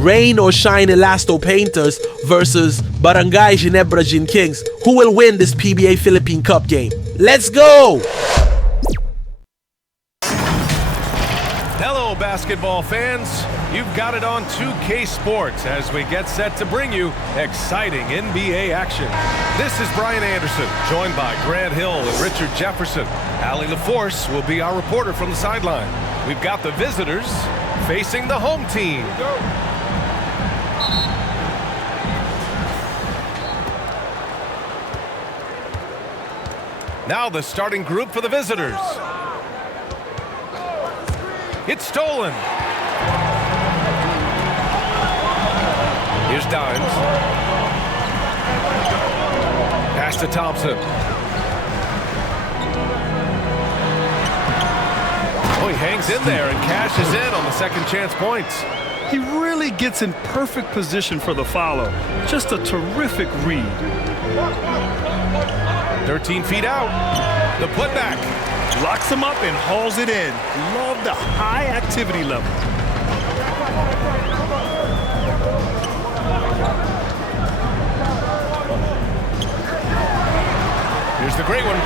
Rain or shine Elasto Painters versus Barangay Ginebra Gin Kings. Who will win this PBA Philippine Cup game? Let's go! Hello, basketball fans. You've got it on 2K Sports as we get set to bring you exciting NBA action. This is Brian Anderson, joined by Grant Hill and Richard Jefferson. Allie LaForce will be our reporter from the sideline. We've got the visitors facing the home team. Now the starting group for the visitors. It's stolen. Here's Dimes. Pass to Thompson. Oh, he hangs in there and cashes in on the second chance points. He really gets in perfect position for the follow. Just a terrific read. 13 feet out. The putback. Locks him up and hauls it in. Love the high activity level. Here's the great one.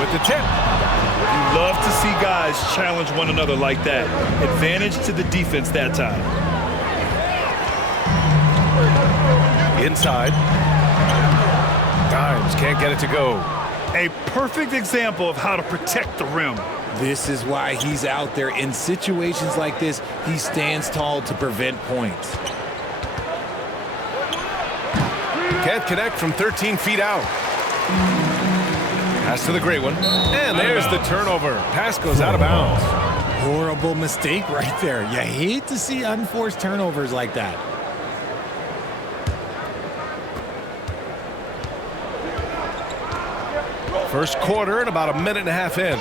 With the tip. You love to see guys challenge one another like that. Advantage to the defense that time. Inside. Dimes can't get it to go. A perfect example of how to protect the rim. This is why he's out there. In situations like this, he stands tall to prevent points. Can't connect from 13 feet out. Pass to the great one. And there's the turnover. Pass goes out of bounds. Horrible mistake right there. You hate to see unforced turnovers like that. First quarter and about a minute and a half in.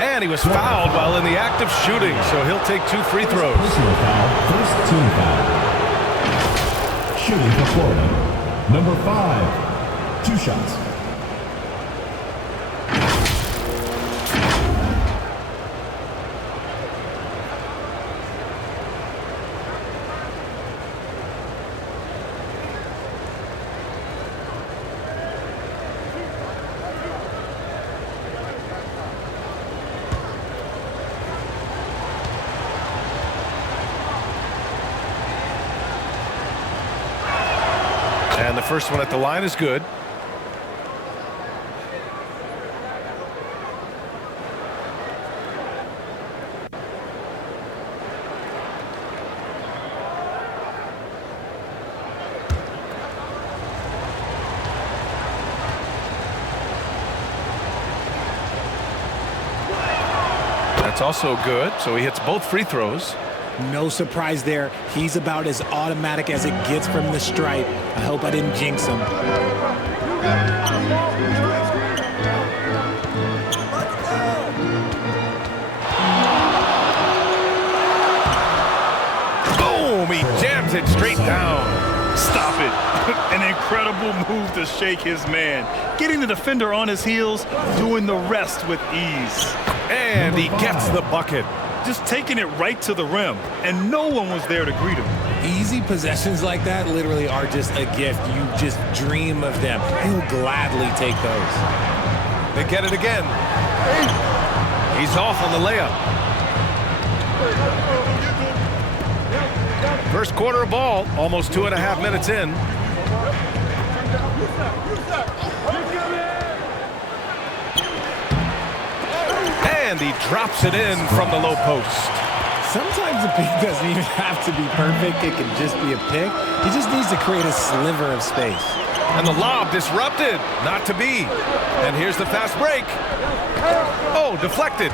And he was fouled while in the act of shooting, so he'll take 2 free throws. Personal foul, first team foul. Shooting for Florida, number 5. 2 shots. And the first one at the line is good. That's also good, so he hits both free throws. No surprise there. He's about as automatic as it gets from the stripe. I hope I didn't jinx him. Boom! He jams it straight down. Stop it. An incredible move to shake his man. Getting the defender on his heels, doing the rest with ease. And he gets the bucket. Just taking it right to the rim, and no one was there to greet him. Easy possessions like that literally are just a gift. You just dream of them. He'll gladly take those. They get it again. He's off on the layup. First quarter of ball, almost 2.5 minutes in. And he drops it in from the low post. Sometimes the pick doesn't even have to be perfect. It can just be a pick. He just needs to create a sliver of space. And the lob disrupted. Not to be. And here's the fast break. Oh, deflected.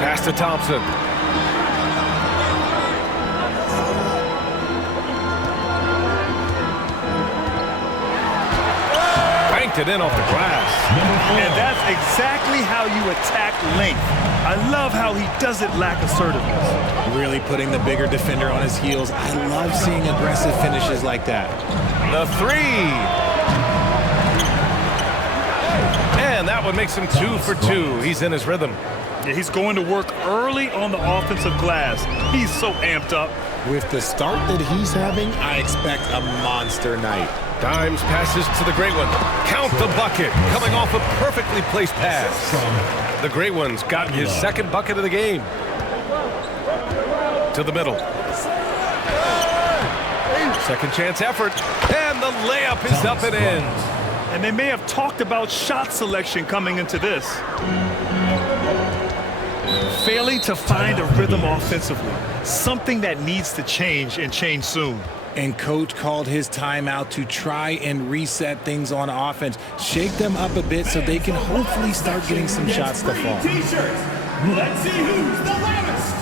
Pass to Thompson. Banked it in off the glass. And that's exactly how you attack length. I love how he doesn't lack assertiveness. Really putting the bigger defender on his heels. I love seeing aggressive finishes like that. The three. And that one makes him 2 for 2. He's in his rhythm. Yeah, he's going to work early on the offensive glass. He's so amped up. With the start that he's having, I expect a monster night. Dimes passes to the Great One. Count the bucket. Coming off a perfectly placed pass. The Great One's got his second bucket of the game. To the middle. Second chance effort. And the layup is up and in. And they may have talked about shot selection coming into this. Failing to find a rhythm offensively. Something that needs to change and change soon. And coach called his timeout to try and reset things on offense. Shake them up a bit so they can hopefully start getting some shots to fall. T-shirts. Let's see who's the loudest.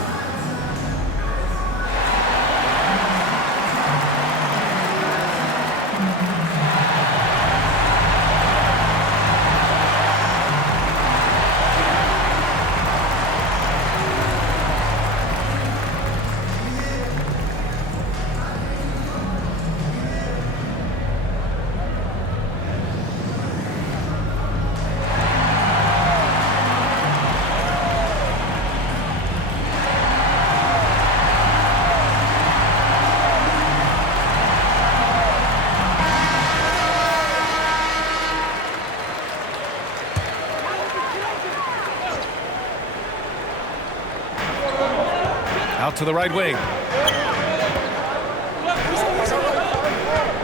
Out to the right wing.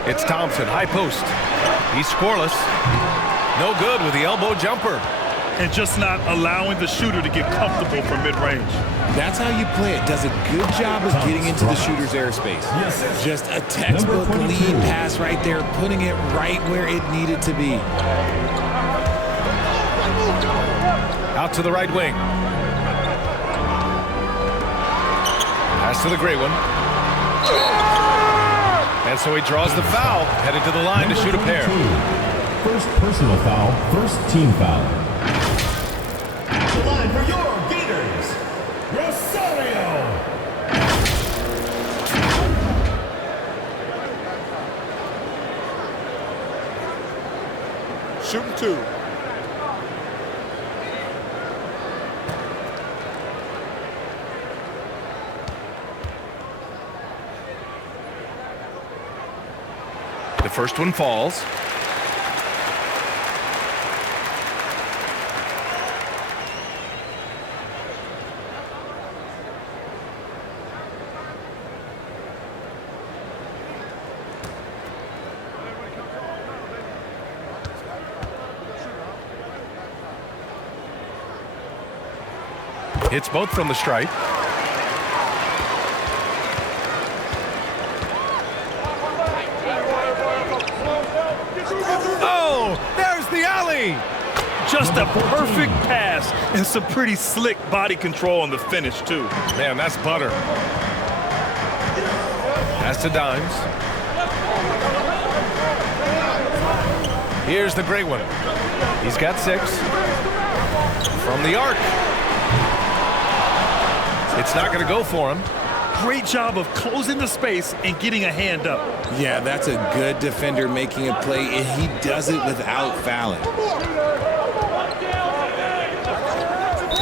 It's Thompson, high post. He's scoreless. No good with the elbow jumper. And just not allowing the shooter to get comfortable from mid-range. That's how you play it. Does a good job of getting into the shooter's airspace. Just a textbook lead pass right there, putting it right where it needed to be. Out to the right wing. Pass to the Great One. And so he draws the foul, headed to the line to shoot a pair. First personal foul, first team foul. At the line for your Gators, Rosario. Shooting two. The first one falls. Hits both from the stripe. Oh, there's the alley. Just a perfect pass and some pretty slick body control on the finish, too. Man, that's butter. Pass to Dimes. Here's the Great One. He's got 6. From the arc. It's not going to go for him. Great job of closing the space and getting a hand up. Yeah, that's a good defender making a play, and he does it without fouling.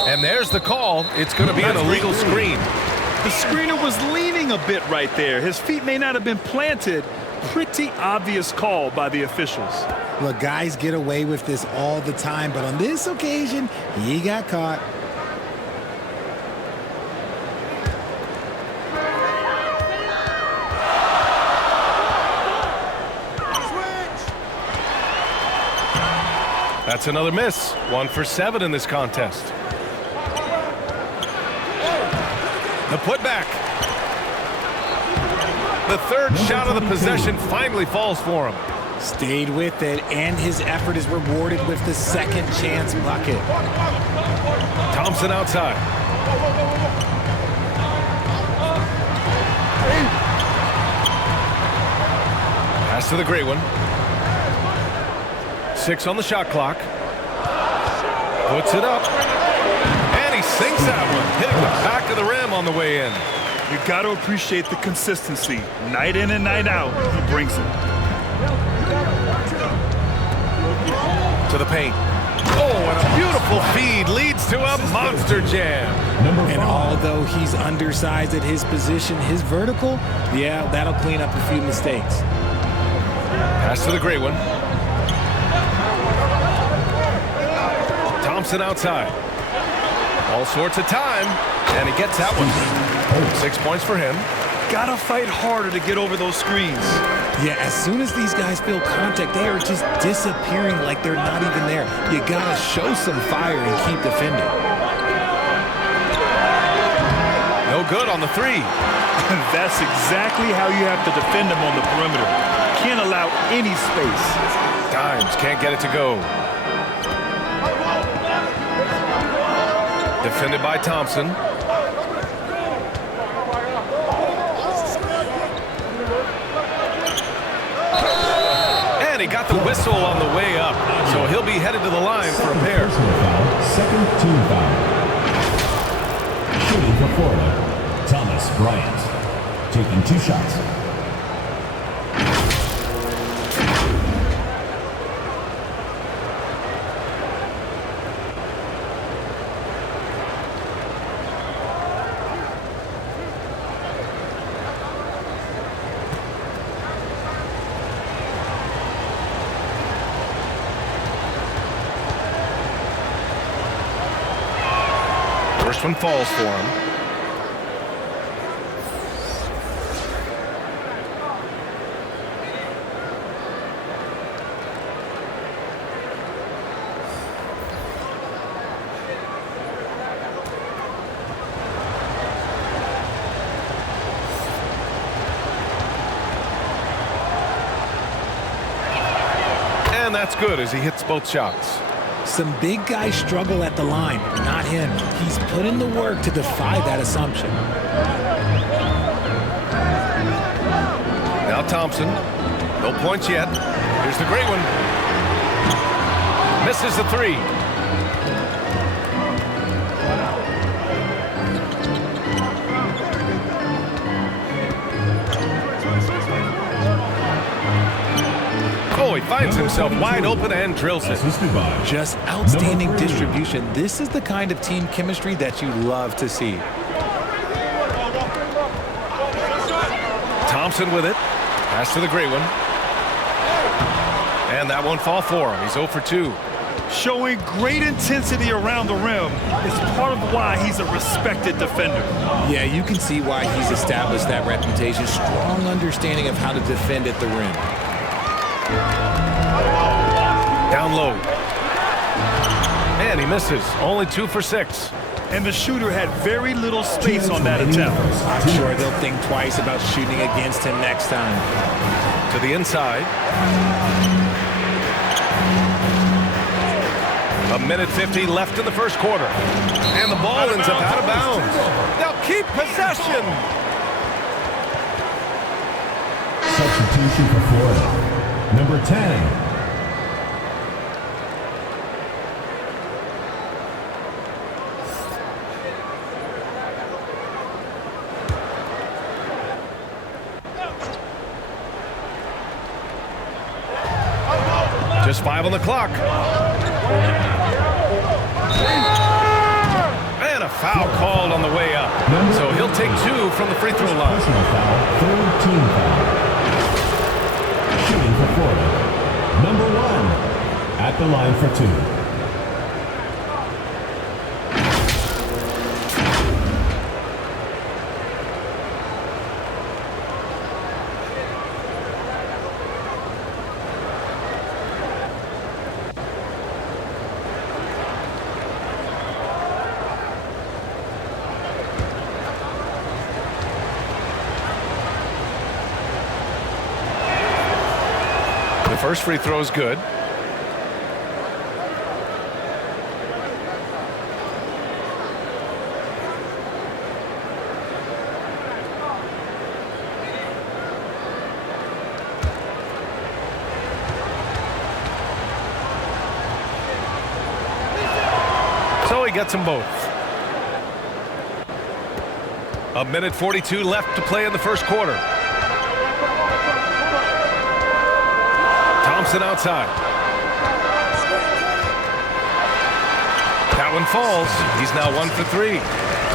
And there's the call. It's going to be an illegal screen. The screener was leaning a bit right there. His feet may not have been planted. Pretty obvious call by the officials. Look, guys get away with this all the time, but on this occasion, he got caught. That's another miss. 1 for 7 in this contest. The putback. The third shot of the possession finally falls for him. Stayed with it, and his effort is rewarded with the second chance bucket. Thompson outside. Pass to the Great One. 6 on the shot clock. Puts it up. And he sinks that one, hitting the back of the rim on the way in. You got to appreciate the consistency. Night in and night out, he brings it. To the paint. Oh, and a beautiful feed leads to a monster jam. And although he's undersized at his position, his vertical, yeah, that'll clean up a few mistakes. Pass to the great one. Thompson outside. All sorts of time, and he gets that one. 6 points for him. Gotta fight harder to get over those screens. Yeah, as soon as these guys feel contact, they are just disappearing like they're not even there. You gotta show some fire and keep defending. No good on the three. That's exactly how you have to defend him on the perimeter. Can't allow any space. Dimes can't get it to go. Defended by Thompson. And he got the whistle on the way up, so he'll be headed to the line for a pair. Second team foul. Shooting for Florida, Thomas Bryant. Taking 2 shots. First one falls for him. And that's good as he hits both shots. Some big guys struggle at the line, not him. He's put in the work to defy that assumption. Now Thompson. No points yet. Here's the great one. Misses the three. Oh, he finds himself wide open and drills it. Just outstanding distribution. This is the kind of team chemistry that you love to see. Thompson with it. Pass to the great one. And that won't fall for him. He's 0 for 2. Showing great intensity around the rim is part of why he's a respected defender. Yeah, you can see why he's established that reputation. Strong understanding of how to defend at the rim. Down low. And he misses. Only 2 for 6. And the shooter had very little space on that attempt. I'm sure they'll think twice about shooting against him next time. To the inside. A minute 50 left in the first quarter. And the ball ends up out of bounds. They'll keep possession. Substitution for Florida. Number 10. Just 5 on the clock. And a foul called on the way up. So he'll take 2 from the free throw line. Personal foul, 3rd team foul. Shooting for Florida. Number 1. At the line for 2. First free throw is good. So he gets them both. A minute 42 left to play in the first quarter. Thompson outside. That one falls. He's now 1 for 3.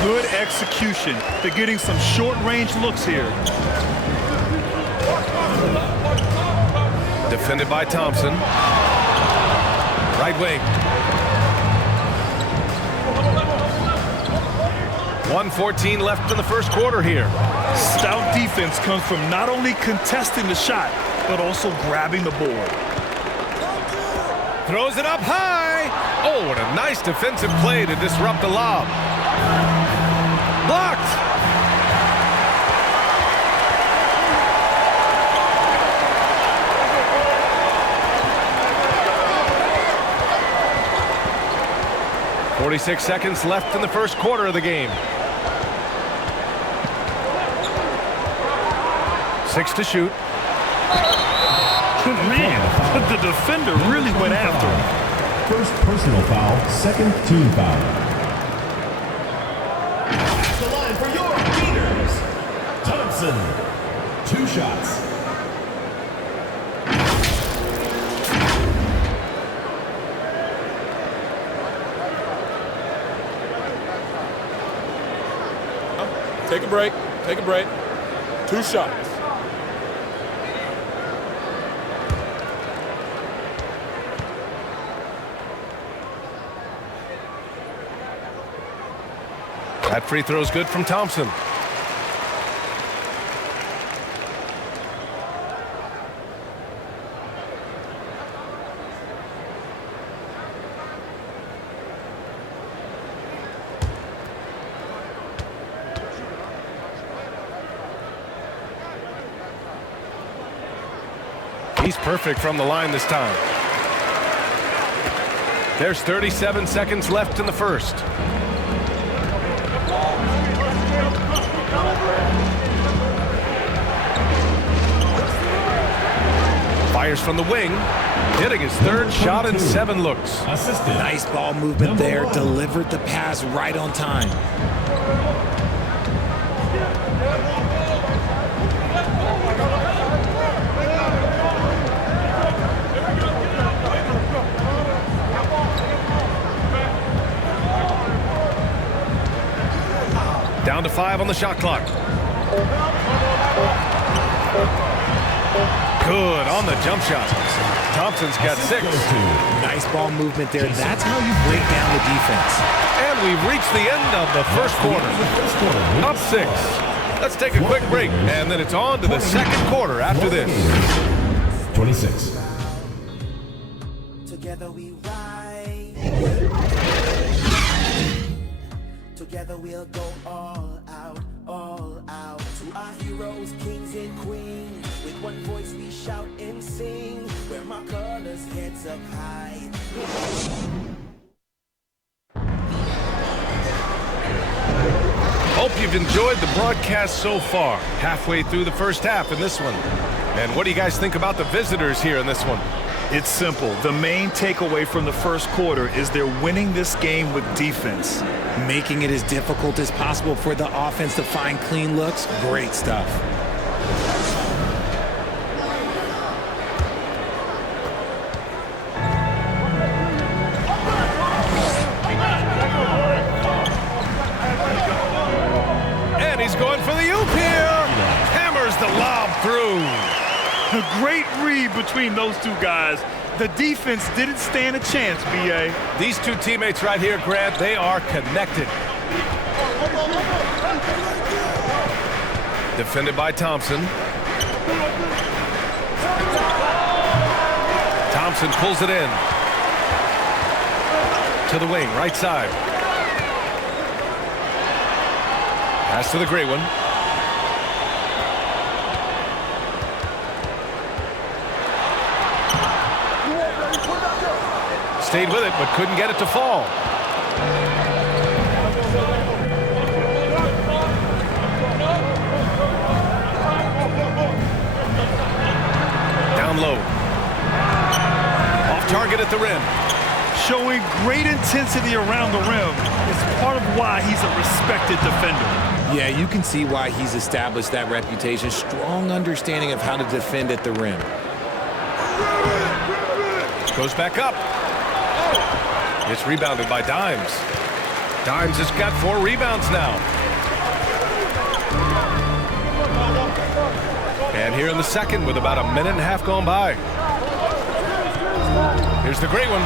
Good execution. They're getting some short-range looks here. Defended by Thompson. Right wing. 1:14 left in the first quarter here. Stout defense comes from not only contesting the shot, but also grabbing the board. Throws it up high. Oh, what a nice defensive play to disrupt the lob. Blocked. .46 seconds left in the first quarter of the game. 6 to shoot. Man, the defender really went after him. First personal foul, second team foul. The line for your Gators, Thompson. 2 shots. Take a break. Take a break. 2 shots. That free throw is good from Thompson. He's perfect from the line this time. There's 37 seconds left in the first. Fires from the wing, hitting his third shot in 7 looks. Nice ball movement there, delivered the pass right on time. Down to 5 on the shot clock. Good on the jump shot. Thompson's got 6. Nice ball movement there. That's how you break down the defense. And we've reached the end of the first quarter. Up 6. Let's take a quick break, and then it's on to the second quarter after this. 26. Together we ride. Together we'll go all out, all out. To our heroes, kings and queens. With one voice we shout and sing. Where my colors heads up high. Hope you've enjoyed the broadcast so far. Halfway through the first half in this one. And what do you guys think about the visitors here in this one? It's simple. The main takeaway from the first quarter is they're winning this game with defense. Making it as difficult as possible for the offense to find clean looks. Great stuff. And he's going for the oop here. Hammers the lob through. A great read between those two guys. The defense didn't stand a chance, B.A. These two teammates right here, Grant, they are connected. Defended by Thompson. Thompson pulls it in. To the wing, right side. Pass to the great one. Stayed with it, but couldn't get it to fall. Down low. Off target at the rim. Showing great intensity around the rim is part of why he's a respected defender. Yeah, you can see why he's established that reputation. Strong understanding of how to defend at the rim. Goes back up. It's rebounded by Dimes. Dimes has got 4 rebounds now. And here in the second with about a minute and a half gone by. Here's the great one.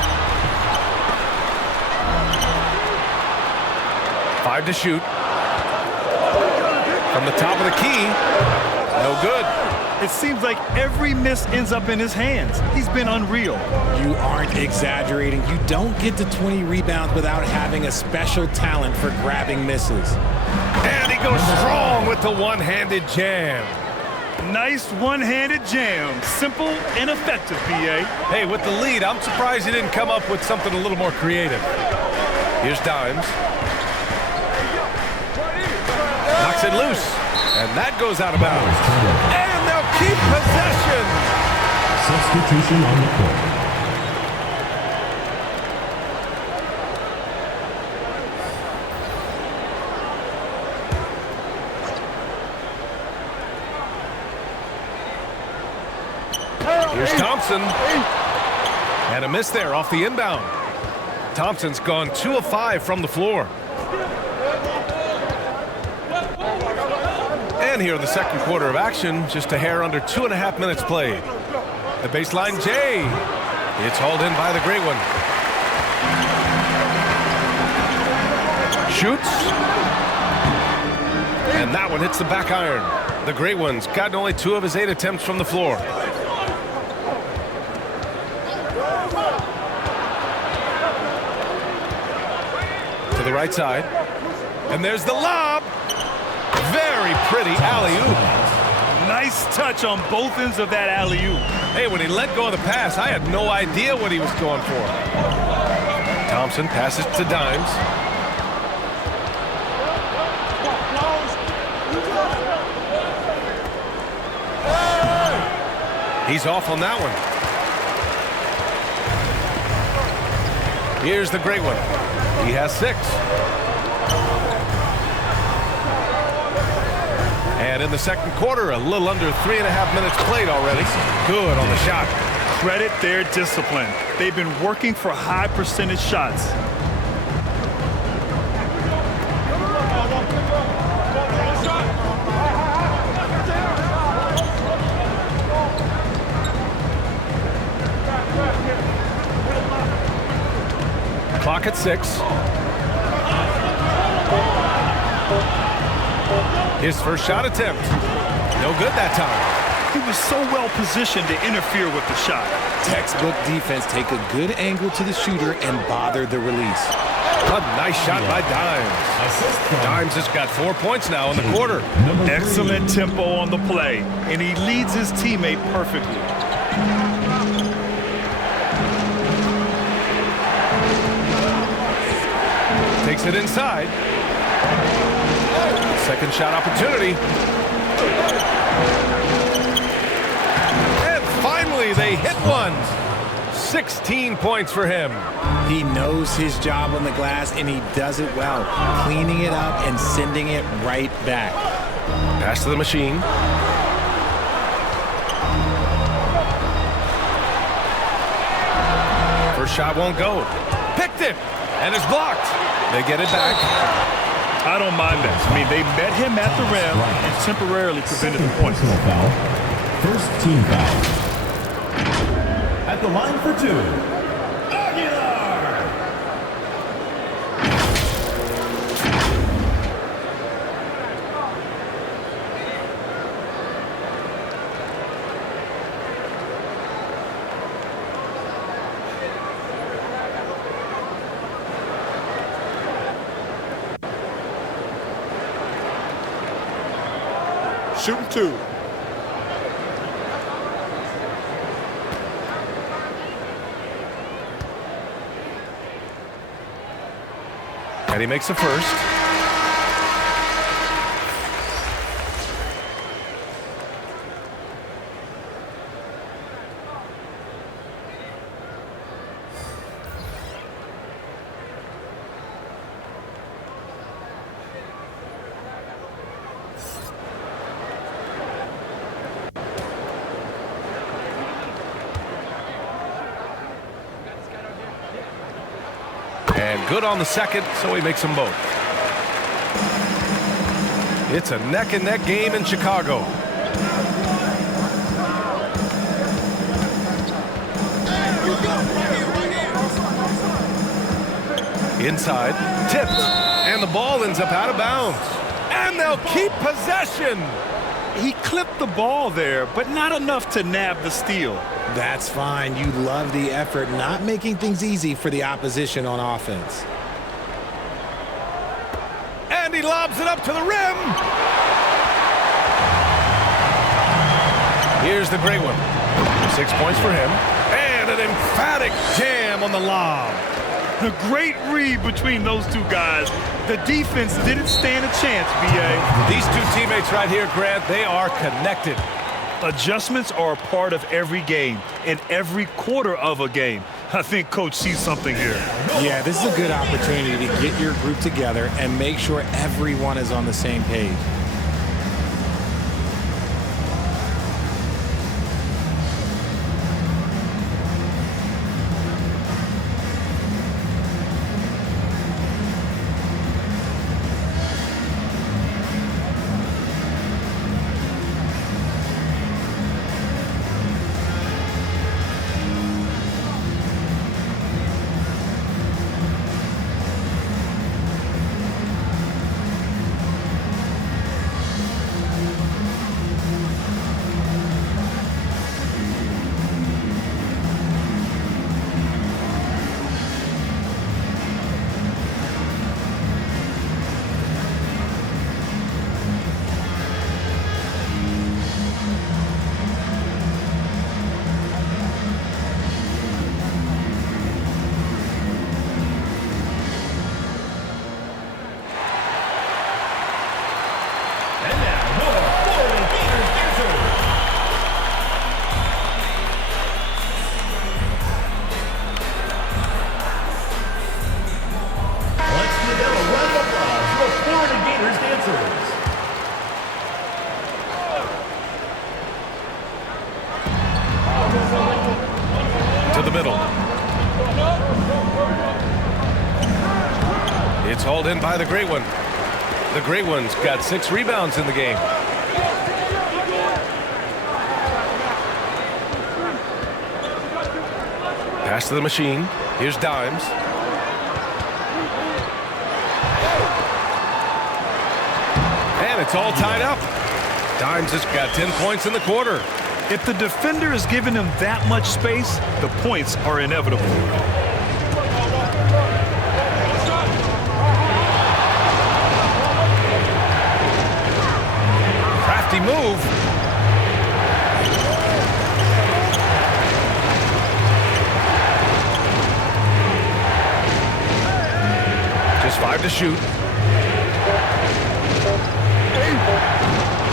5 to shoot. From the top of the key. No good. It seems like every miss ends up in his hands. He's been unreal. You aren't exaggerating. You don't get to 20 rebounds without having a special talent for grabbing misses. And he goes strong with the one-handed jam. Nice one-handed jam. Simple and effective, BA. Hey, with the lead, I'm surprised he didn't come up with something a little more creative. Here's Dimes. Knocks it loose. And that goes out of bounds. And they'll keep possession. Substitution on the court. Here's Thompson. And a miss there off the inbound. Thompson's gone 2 of 5 from the floor. And here in the second quarter of action, just a hair under 2.5 minutes played. The baseline J. It's hauled in by the great one. Shoots. And that one hits the back iron. The great one's gotten only 2 of his 8 attempts from the floor. To the right side. And there's the lob. Very pretty alley-oop. Nice touch on both ends of that alley-oop. Hey, when he let go of the pass, I had no idea what he was going for. Thompson passes to Dimes. He's off on that one. Here's the great one. He has 6. And in the second quarter, a little under 3.5 minutes played already. Good on the shot. Credit their discipline. They've been working for high percentage shots. Clock at 6. His first shot attempt. No good that time. He was so well positioned to interfere with the shot. Textbook defense. Take a good angle to the shooter and bother the release. A nice shot by Dimes. Dimes has got 4 points now in the quarter. Excellent tempo on the play, and he leads his teammate perfectly. Takes it inside. Second shot opportunity. And finally they hit one. 16 points for him. He knows his job on the glass, and he does it well, cleaning it up and sending it right back. Pass to the machine. First shot won't go. Picked it, and it's blocked. They get it back. I don't mind that. I mean, they met him at the rim and temporarily prevented the point. Personal foul. First team foul. At the line for 2, Gilas. Shooting 2. And he makes the first. And good on the second, so he makes them both. It's a neck-and-neck game in Chicago. Inside, tipped, and the ball ends up out of bounds. And they'll keep possession. He clipped the ball there, but not enough to nab the steal. That's fine. You love the effort, not making things easy for the opposition on offense. And he lobs it up to the rim. Here's the great one. 6 points for him. And an emphatic jam on the lob. The great read between those two guys. The defense didn't stand a chance, BA. These two teammates right here, Grant, they are connected. Adjustments are a part of every game and every quarter of a game. I think Coach sees something here. Yeah, this is a good opportunity to get your group together and make sure everyone is on the same page. To the middle. It's hauled in by the Great One. The Great One's got 6 rebounds in the game. Pass to the machine. Here's Dimes. And it's all tied up. Dimes has got 10 points in the quarter. If the defender is giving him that much space, the points are inevitable. Crafty move. Just 5 to shoot.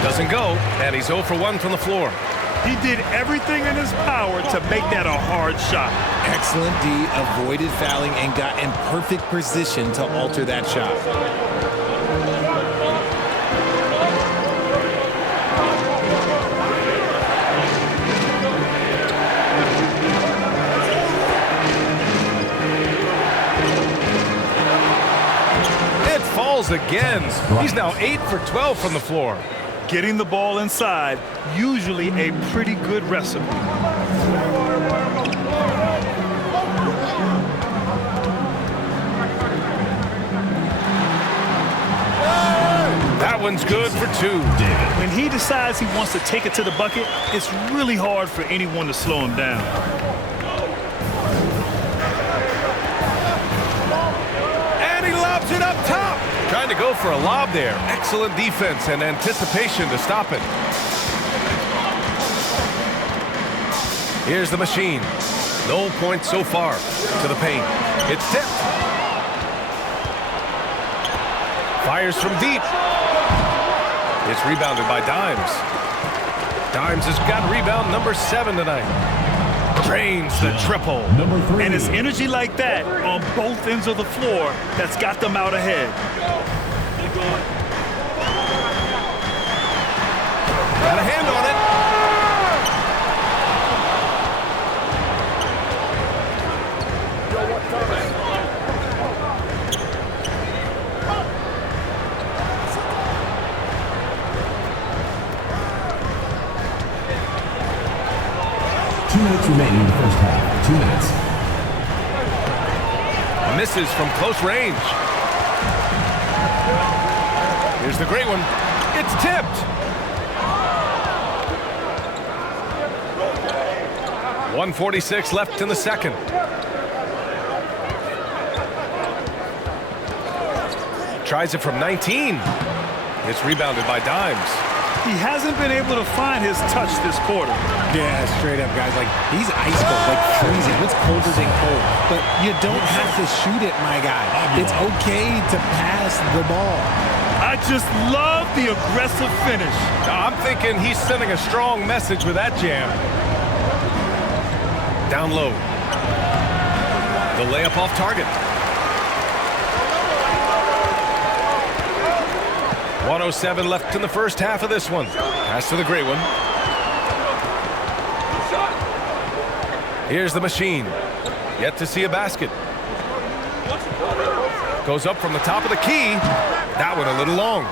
Doesn't go, and he's 0 for 1 from the floor. He did everything in his power to make that a hard shot. Excellent D, avoided fouling and got in perfect position to alter that shot. It falls again. He's now 8 for 12 from the floor. Getting the ball inside, usually a pretty good recipe. That one's good for 2. When he decides he wants to take it to the bucket, it's really hard for anyone to slow him down. And he lobs it up top. Trying to go for a lob there. Excellent defense and anticipation to stop it. Here's the machine. No points so far to the paint. It's tipped. Fires from deep. It's rebounded by Dimes. Dimes has got rebound number 7 tonight. Drains the triple. Number 3. And it's energy like that on both ends of the floor that's got them out ahead. Got a hand on it. 2 minutes remaining in the first half. 2 minutes. Misses from close range. Here's the great one. It's tipped. 1:46 left in the second. Tries it from 19. It's rebounded by Dimes. He hasn't been able to find his touch this quarter. Yeah, straight up, guys. Like, he's ice cold, like freezing. What's colder than cold? But you don't have to shoot it, my guy. It's okay to pass the ball. I just love the aggressive finish. I'm thinking he's sending a strong message with that jam. Down low. The layup off target. 1:07 left in the first half of this one. Pass to the great one. Here's the machine. Yet to see a basket. Goes up from the top of the key. That one a little long.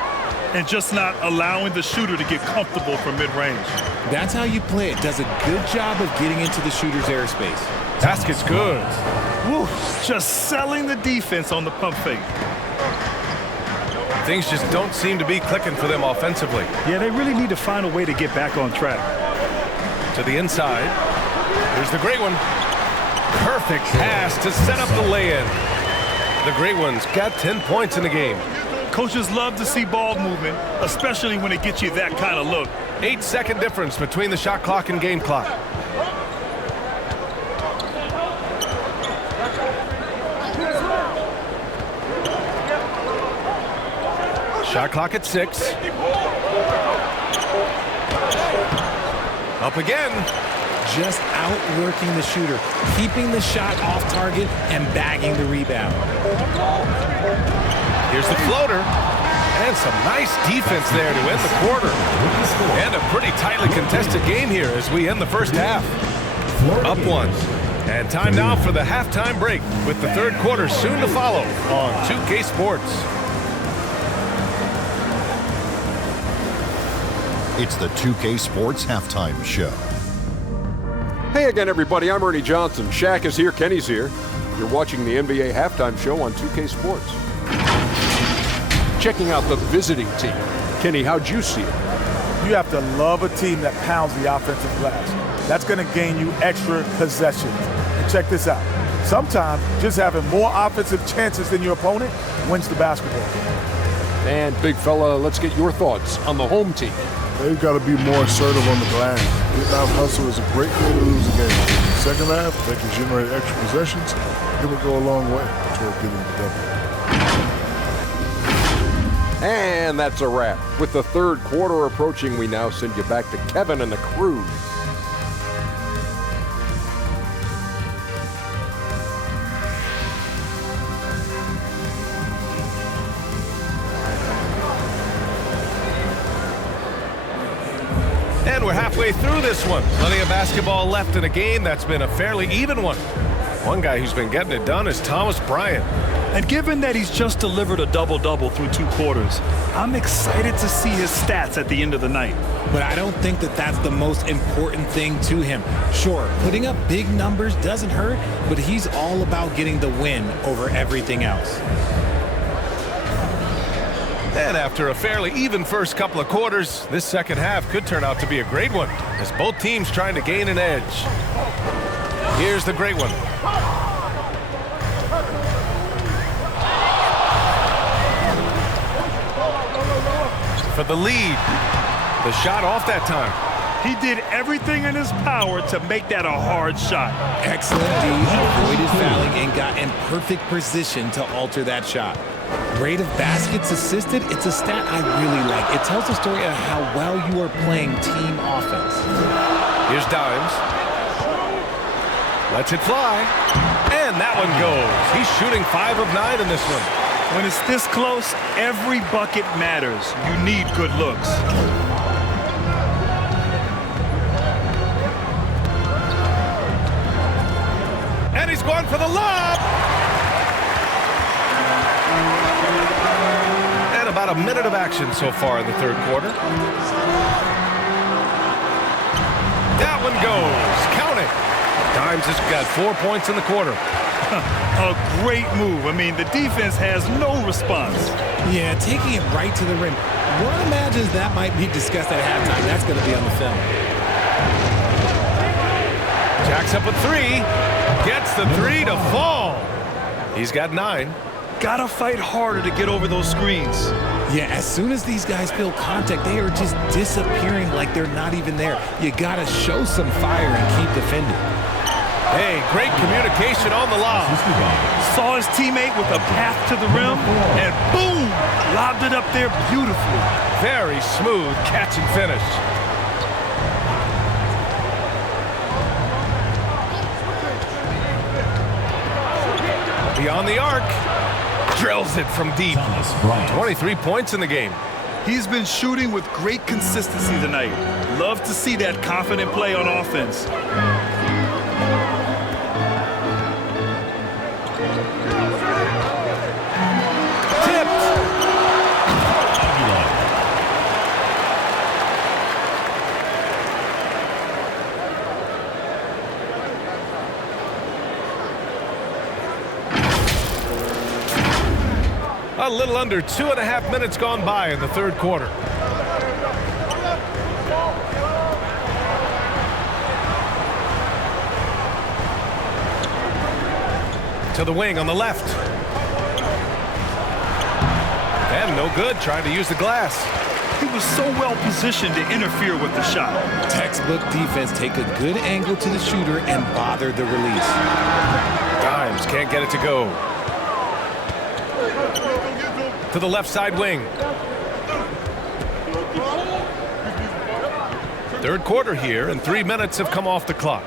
And just not allowing the shooter to get comfortable from mid-range. That's how you play it. Does a good job of getting into the shooter's airspace. Basket's good. Woo, just selling the defense on the pump fake. Things just don't seem to be clicking for them offensively. Yeah, they really need to find a way to get back on track. To the inside. Here's the great one. Perfect pass to set up the lay-in. The great one's got 10 points in the game. Coaches love to see ball movement, especially when it gets you that kind of look. 8-second difference between the shot clock and game clock. Shot clock at 6. Up again. Just outworking the shooter, keeping the shot off target and bagging the rebound. Here's the floater. And some nice defense there to end the quarter. And a pretty tightly contested game here as we end the first half. Up 1. And time now for the halftime break with the third quarter soon to follow on 2K Sports. It's the 2K Sports Halftime Show. Hey again, everybody. I'm Ernie Johnson. Shaq is here. Kenny's here. You're watching the NBA Halftime Show on 2K Sports. Checking out the visiting team. Kenny, how'd you see it? You have to love a team that pounds the offensive glass. That's going to gain you extra possessions. And check this out. Sometimes just having more offensive chances than your opponent wins the basketball game. And big fella, let's get your thoughts on the home team. They've got to be more assertive on the glass. Getting out hustle is a great way to lose a game. Second half, they can generate extra possessions. It will go a long way toward getting the W. And that's a wrap. With the third quarter approaching, we now send you back to Kevin and the crew. And we're halfway through this one. Plenty of basketball left in a game that's been a fairly even one. One guy who's been getting it done is Thomas Bryant. And given that he's just delivered a double-double through 2 quarters, I'm excited to see his stats at the end of the night. But I don't think that that's the most important thing to him. Sure, putting up big numbers doesn't hurt, but he's all about getting the win over everything else. And after a fairly even first couple of quarters, this second half could turn out to be a great one as both teams trying to gain an edge. Here's the great one. For the lead. The shot off that time. He did everything in his power to make that a hard shot. Excellent D, avoided fouling and got in perfect position to alter that shot. Rate of baskets assisted, it's a stat I really like. It tells the story of how well you are playing team offense. Here's Dimes. Lets it fly. And that one goes. He's shooting 5 of 9 in this one. When it's this close, every bucket matters. You need good looks. And he's going for the lob. And about a minute of action so far in the third quarter. That one goes. Count it. Dimes has got 4 points in the quarter. A great move. I mean, the defense has no response. Yeah, taking it right to the rim. One imagines that might be discussed at halftime. That's going to be on the film. Jacks up a 3. Gets the 3 to fall. He's got 9. Gotta fight harder to get over those screens. Yeah, as soon as these guys feel contact, they are just disappearing like they're not even there. You gotta show some fire and keep defending. Hey, great communication on the lob. Saw his teammate with a path to the rim, and boom, lobbed it up there beautifully. Very smooth catch and finish. Beyond the arc. Drills it from deep. 23 points in the game. He's been shooting with great consistency tonight. Love to see that confident play on offense. A little under 2.5 minutes gone by in the third quarter. To the wing on the left. And no good, trying to use the glass. He was so well positioned to interfere with the shot. Textbook defense, take a good angle to the shooter and bother the release. Dimes can't get it to go. To the left side wing. Third quarter here, and 3 minutes have come off the clock.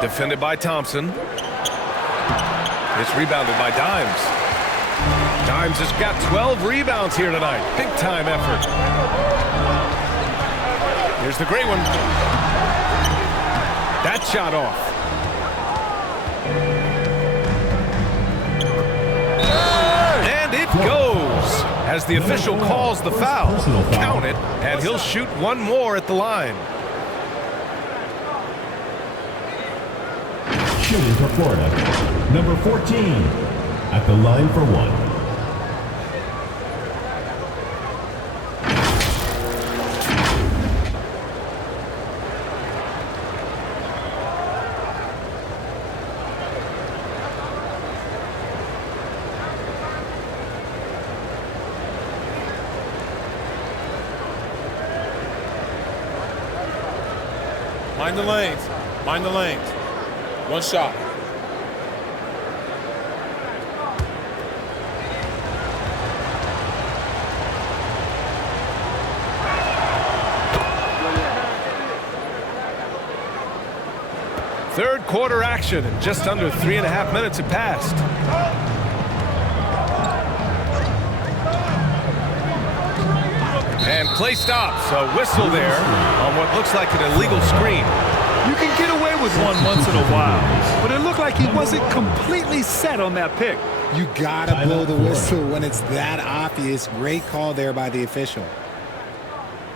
Defended by Thompson. It's rebounded by Dimes. Dimes has got 12 rebounds here tonight. Big time effort. Here's the great one. That shot off. Goes as the official calls the foul. Count it, and he'll shoot one more at the line. Shooting for Florida, number 14, at the line for one. Mind the lanes. Mind the lanes. One shot. Third quarter action, and just under 3.5 minutes have passed. And play stops. A whistle there on what looks like an illegal screen. You can get away with one once in a while, but it looked like he wasn't completely set on that pick. You gotta blow the whistle when it's that obvious. Great call there by the official.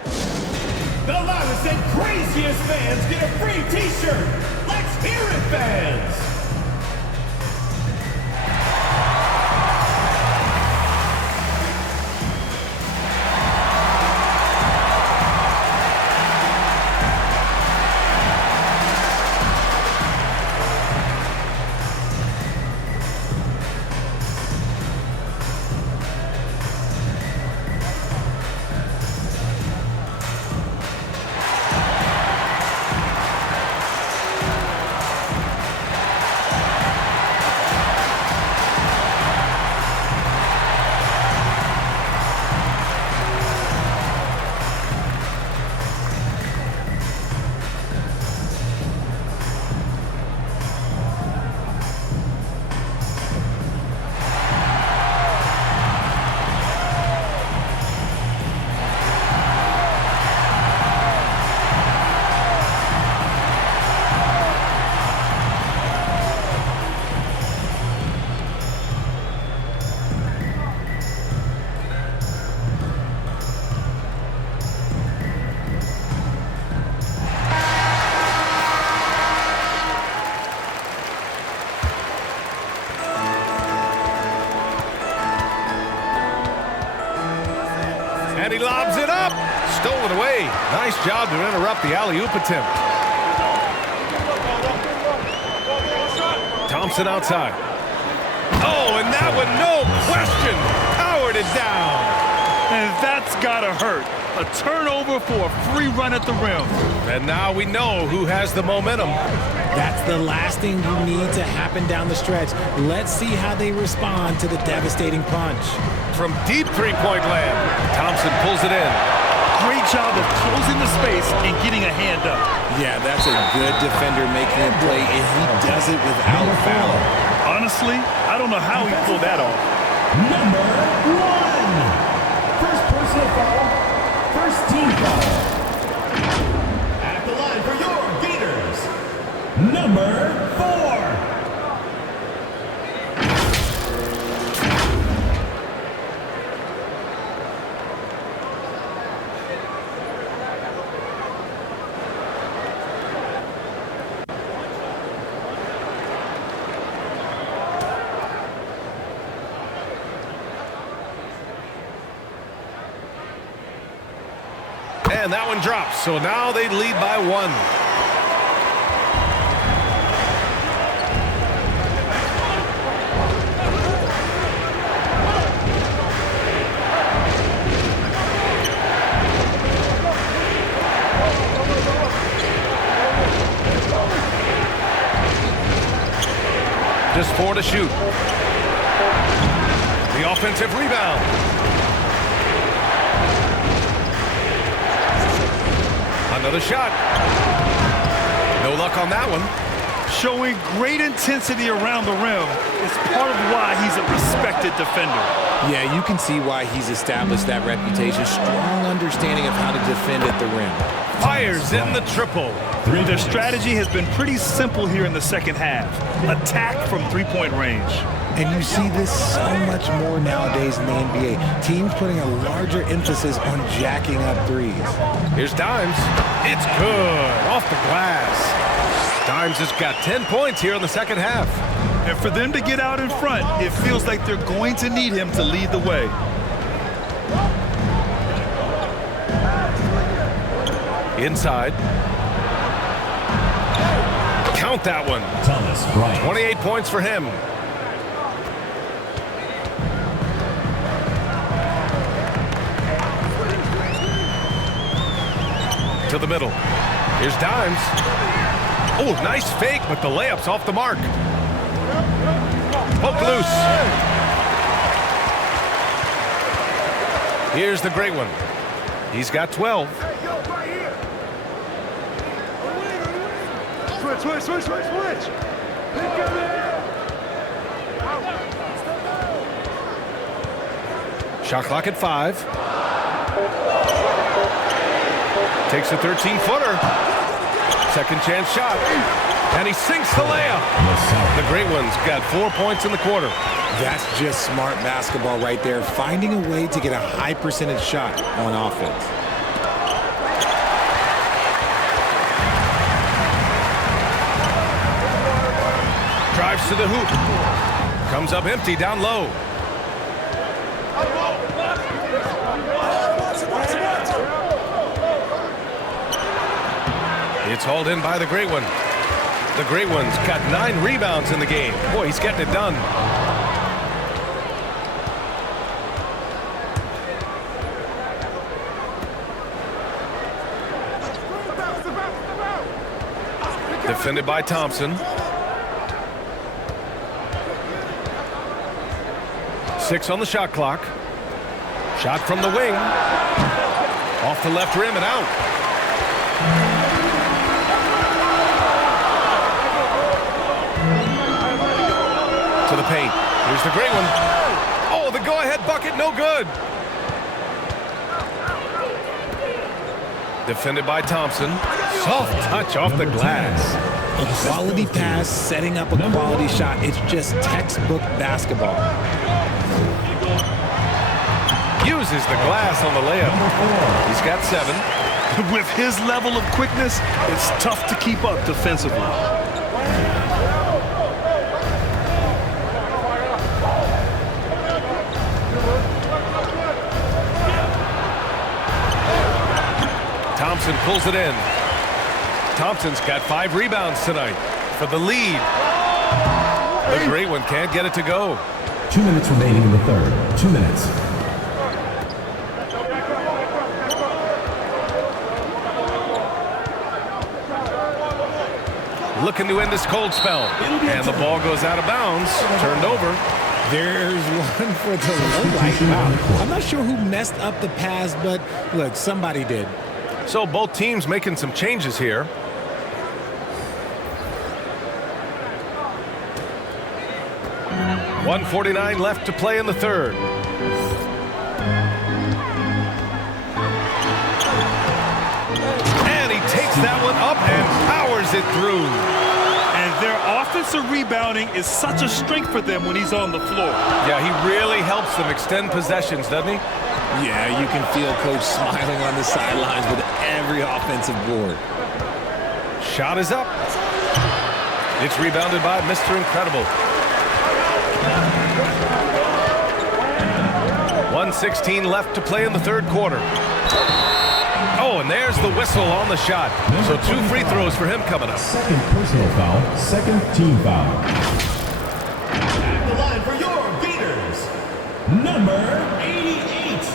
The loudest and craziest fans get a free t-shirt. Let's hear it, fans! And he lobs it up. Stolen away. Nice job to interrupt the alley-oop attempt. Thompson outside. Oh, and that one, no question, powered it down. And that's gotta hurt. A turnover for a free run at the rim. And now we know who has the momentum. That's the last thing you need to happen down the stretch. Let's see how they respond to the devastating punch. From deep three-point land, Thompson pulls it in. Great job of closing the space and getting a hand up. Yeah, that's a good defender making a play, and he does it without fouling. Honestly, I don't know how he pulled that off. Number 1. First personal foul. First team foul. At the line for your Gators. Number 4. And that one drops, so now they lead by 1. Just 4 to shoot. The offensive rebound. Another shot. No luck on that one. Showing great intensity around the rim is part of why he's a respected defender. Yeah, you can see why he's established that reputation. Strong understanding of how to defend at the rim. Fires in the triple. Their strategy has been pretty simple here in the second half. Attack from three-point range. And you see this so much more nowadays in the NBA. Teams putting a larger emphasis on jacking up threes. Here's Dimes. It's good. Off the glass. Dimes has got 10 points here in the second half. And for them to get out in front, it feels like they're going to need him to lead the way. Inside. Count that one. Thomas Bryant. 28 points for him. To the middle. Here's Dimes. Oh, nice fake, but the layup's off the mark. Poke loose. Here's the great one. He's got 12. Switch. Shot clock at 5. Takes a 13-footer. Second chance shot. And he sinks the layup. The great one's got 4 points in the quarter. That's just smart basketball right there. Finding a way to get a high percentage shot on offense. Drives to the hoop. Comes up empty down low. It's hauled in by the great one. The great one's got 9 rebounds in the game. Boy, he's getting it done. Defended by Thompson. 6 on the shot clock. Shot from the wing. Off the left rim and out. To the paint. Here's the great one. Oh, the go-ahead bucket, no good. Defended by Thompson. Soft touch off the glass. A quality pass, setting up a quality shot. It's just textbook basketball. Uses the glass on the layup. He's got 7. With his level of quickness, it's tough to keep up defensively. Thompson pulls it in. Thompson's got 5 rebounds tonight for the lead. The great one can't get it to go. 2 minutes remaining in the third. 2 minutes. Looking to end this cold spell. And the ball goes out of bounds. Turned over. There's one for the low light. Wow. I'm not sure who messed up the pass, but look, somebody did. So both teams making some changes here. .149 left to play in the third. And he takes that one up and powers it through. And their offensive rebounding is such a strength for them when he's on the floor. Yeah, he really helps them extend possessions, doesn't he? Yeah, you can feel Coach smiling on the sidelines with every offensive board. Shot is up. It's rebounded by Mr. Incredible. 1:16 left to play in the third quarter. Oh, and there's the whistle on the shot. So 2 free throws for him coming up. Second personal foul, second team foul. At the line for your Gators, Number 88.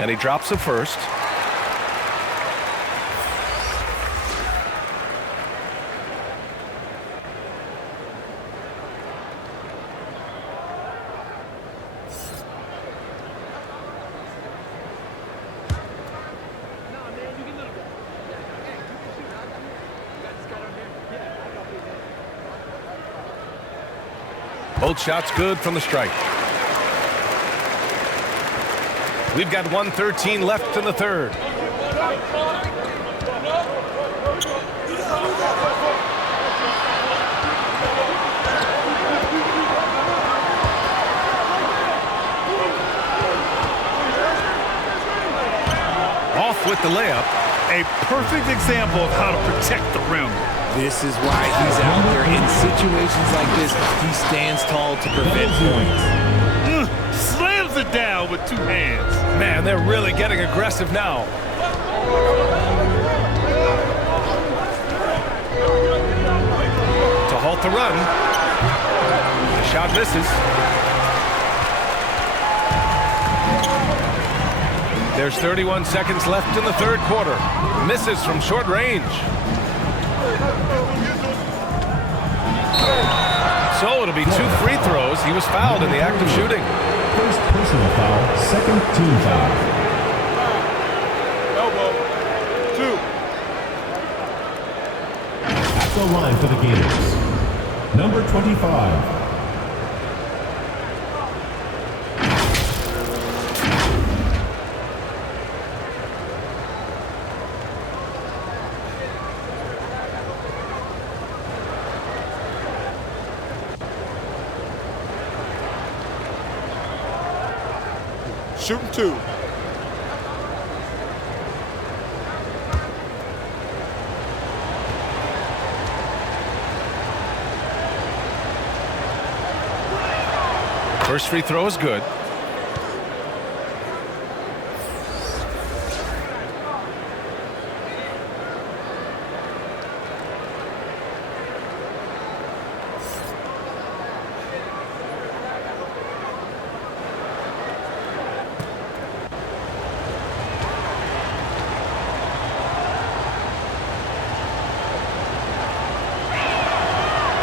And he drops it first. Both shots good from the strike. We've got 1:13 left in the third. Off with the layup. A perfect example of how to protect the rim. This is why he's out there in situations like this. He stands tall to prevent points. Slams it down with 2 hands. Man, they're really getting aggressive now. To halt the run. The shot misses. There's 31 seconds left in the third quarter. Misses from short range. So it'll be 2 free throws. He was fouled in the act of shooting. First personal foul, second team foul. Elbow. 2. At the line for the Gators, number 25. Shooting 2. First free throw is good.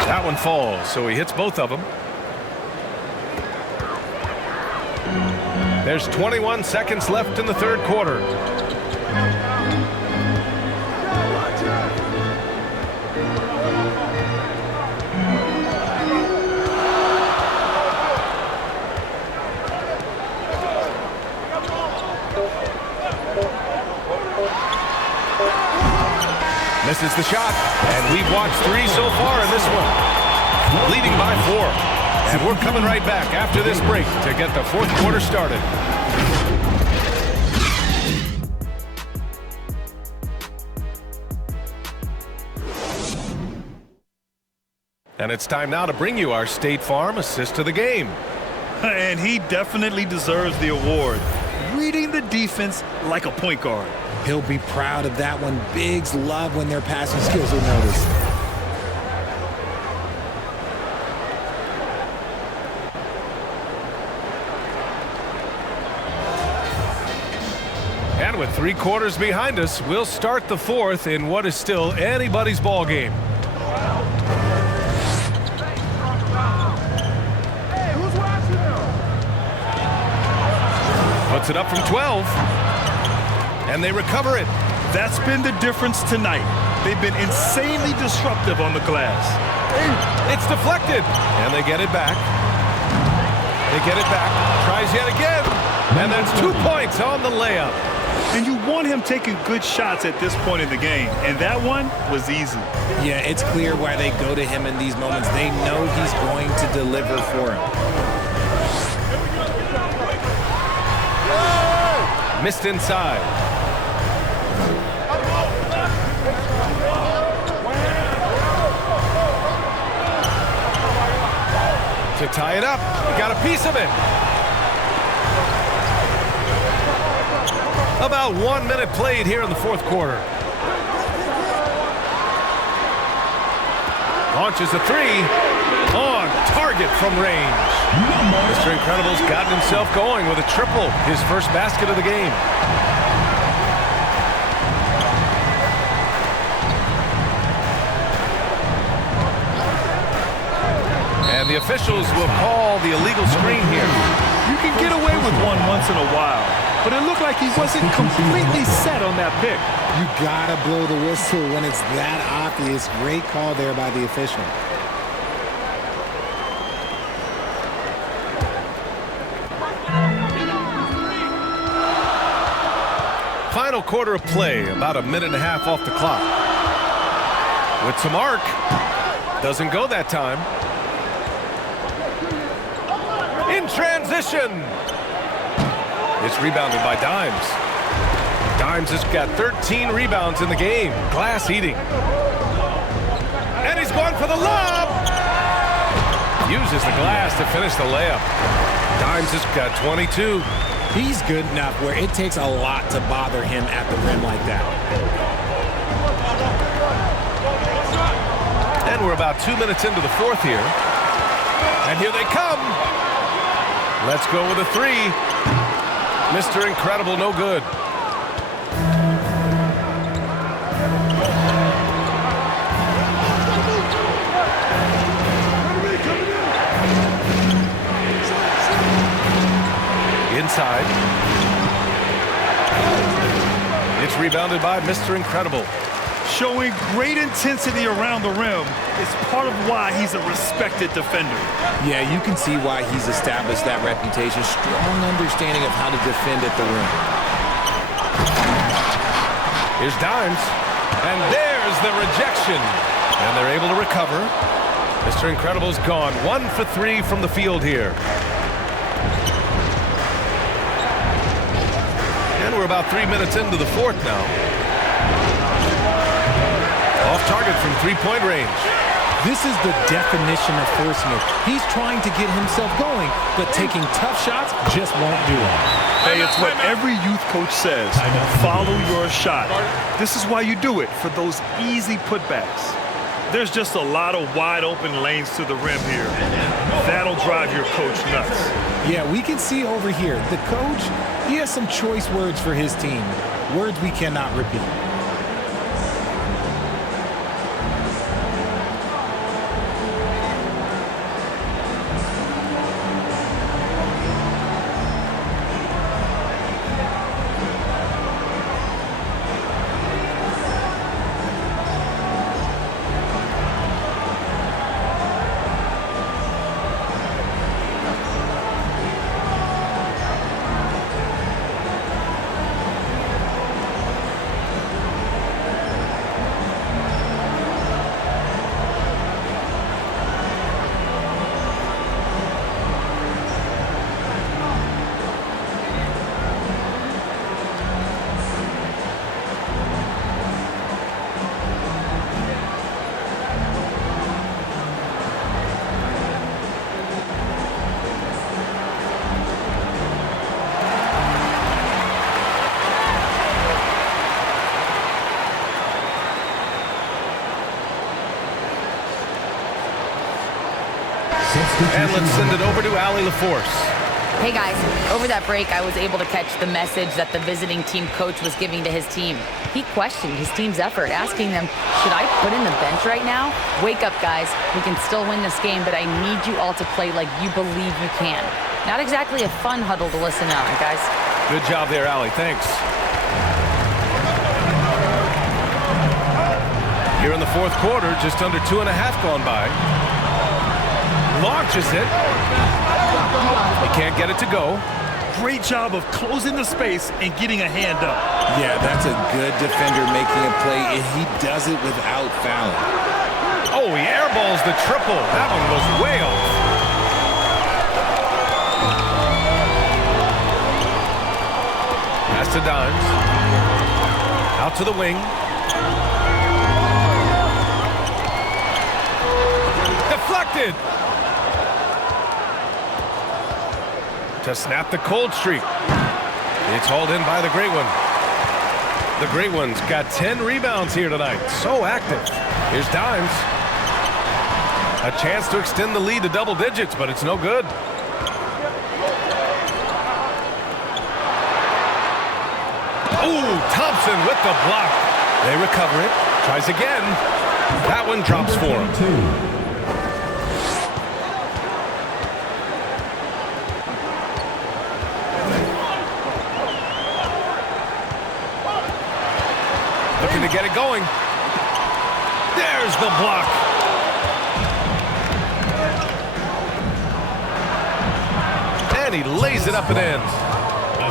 That one falls, so he hits both of them. There's 21 seconds left in the third quarter. Misses the shot, and we've watched 3 so far in this one. leading by 4. And we're coming right back after this break to get the fourth quarter started. And it's time now to bring you our State Farm assist to the game. And he definitely deserves the award. Reading the defense like a point guard. He'll be proud of that one. Bigs love when their passing skills are noticed. And with 3 quarters behind us, we'll start the fourth in what is still anybody's ball game. Puts it up from 12. And they recover it. That's been the difference tonight. They've been insanely disruptive on the glass. It's deflected. And they get it back. They get it back. Tries yet again. And that's 2 points on the layup. And you want him taking good shots at this point in the game. And that one was easy. Yeah, it's clear why they go to him in these moments. They know he's going to deliver for him. Missed inside. To tie it up. He got a piece of it. About 1 minute played here in the fourth quarter. Launches a 3. On target from range. Mr. Incredible's gotten himself going with a triple, his first basket of the game. And the officials will call the illegal screen here. You can get away with one once in a while, but it looked like he wasn't completely set on that pick. You gotta blow the whistle when it's that obvious. Great call there by the official. Final quarter of play, about a minute and a half off the clock. With some arc, doesn't go that time. In transition. It's rebounded by Dimes. Dimes has got 13 rebounds in the game. Glass eating. And he's going for the lob. Uses the glass to finish the layup. Dimes has got 22. He's good enough where it takes a lot to bother him at the rim like that. And we're about 2 minutes into the fourth here. And here they come. Let's go with a 3. Mr. Incredible, no good. Inside. It's rebounded by Mr. Incredible. Showing great intensity around the rim is part of why he's a respected defender. Yeah, you can see why he's established that reputation. Strong understanding of how to defend at the rim. Here's Dimes. And there's the rejection. And they're able to recover. Mr. Incredible's gone 1 for 3 from the field here. And we're about 3 minutes into the fourth now. Off target from three-point range. This is the definition of forcing it. He's trying to get himself going, but taking tough shots just won't do it. Hey, it's what every youth coach says. Follow your shot. This is why you do it, for those easy putbacks. There's just a lot of wide open lanes to the rim here. That'll drive your coach nuts. Yeah, we can see over here, the coach, he has some choice words for his team. Words we cannot repeat. And let's send it over to Allie LaForce. Hey guys, over that break, I was able to catch the message that the visiting team coach was giving to his team. He questioned his team's effort, asking them, should I put in the bench right now? Wake up, guys. We can still win this game, but I need you all to play like you believe you can. Not exactly a fun huddle to listen on, guys. Good job there, Allie. Thanks. Here in the fourth quarter, just under 2.5 gone by. Launches it. He can't get it to go. Great job of closing the space and getting a hand up. Yeah, that's a good defender making a play, and he does it without fouling. Oh, he airballs the triple. That one was way off. Pass to Dimes. Out to the wing. Deflected. To snap the cold streak. It's hauled in by the Great One. The Great One's got 10 rebounds here tonight. So active. Here's Dimes. A chance to extend the lead to double digits, but it's no good. Ooh, Thompson with the block. They recover it. Tries again. That one drops for him. Looking to get it going. There's the block. And he lays it up and in.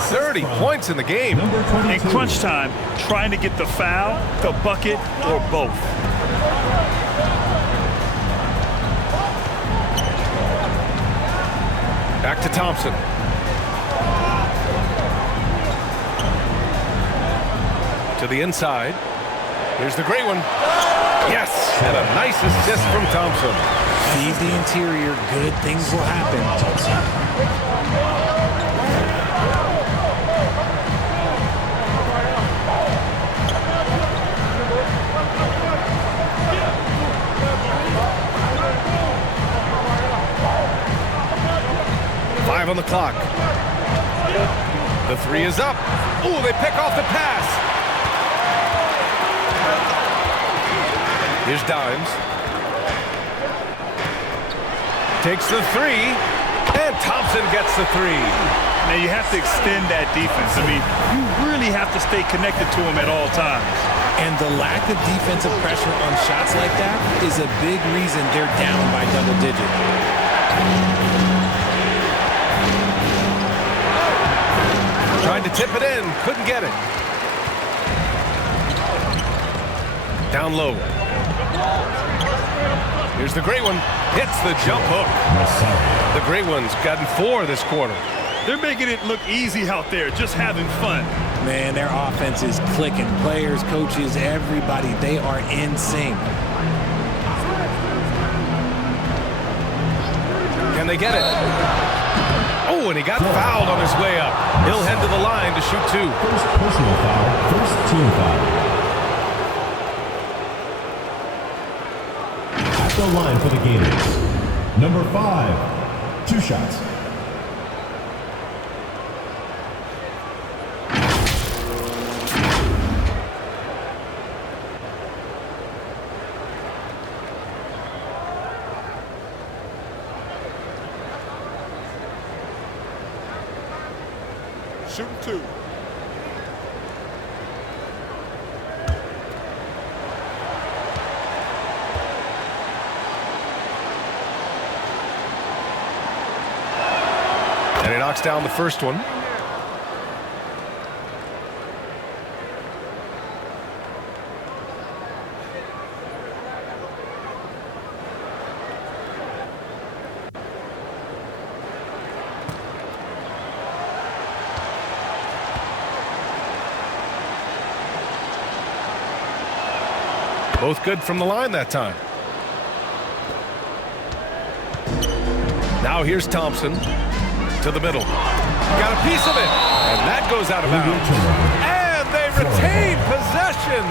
30 points in the game. In crunch time, trying to get the foul, the bucket, or both. Back to Thompson. To the inside. Here's the Great One. Yes, and a nice assist from Thompson. Feed the interior, good things will happen. Five on the clock. The three is up. Ooh, they pick off the pass. Here's Dimes. Takes the three, and Thompson gets the three. Now you have to extend that defense. I mean, you really have to stay connected to him at all times. And the lack of defensive pressure on shots like that is a big reason they're down by double digits. Tried to tip it in, couldn't get it. Down low. Here's the Great One. Hits the jump hook. The Great One's gotten 4 this quarter. They're making it look easy out there, just having fun. Man, their offense is clicking. Players, coaches, everybody, they are in sync. Can they get it? Oh, and he got fouled on his way up. He'll head to the line to shoot 2. First personal foul, first team foul. At the line for the Gators, number 5, 2 shots. Shooting 2. And he knocks down the first one. Both good from the line that time. Now here's Thompson to the middle. Got a piece of it, and that goes out of bounds. And they retain possession.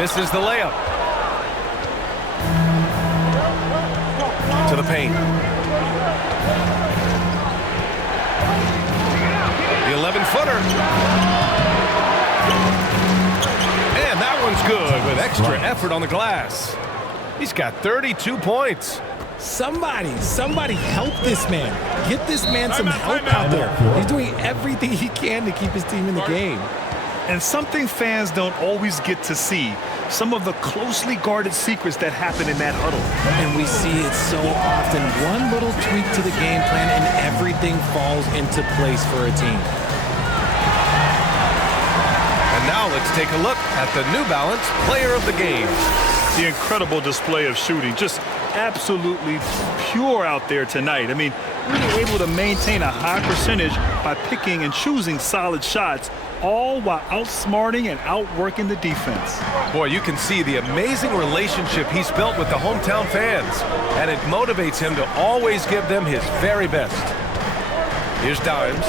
Misses the layup. To the paint. The 11-footer. And that one's good with extra effort on the glass. He's got 32 points. Somebody help this man. Get this man some help out there. He's doing everything he can to keep his team in the game. And something fans don't always get to see, some of the closely guarded secrets that happen in that huddle. And we see it so often. One little tweak to the game plan and everything falls into place for a team. And now let's take a look at the New Balance Player of the Game. The incredible display of shooting, just absolutely pure out there tonight. I mean, really able to maintain a high percentage by picking and choosing solid shots, all while outsmarting and outworking the defense. Boy, you can see the amazing relationship he's built with the hometown fans, and it motivates him to always give them his very best. Here's Dimes.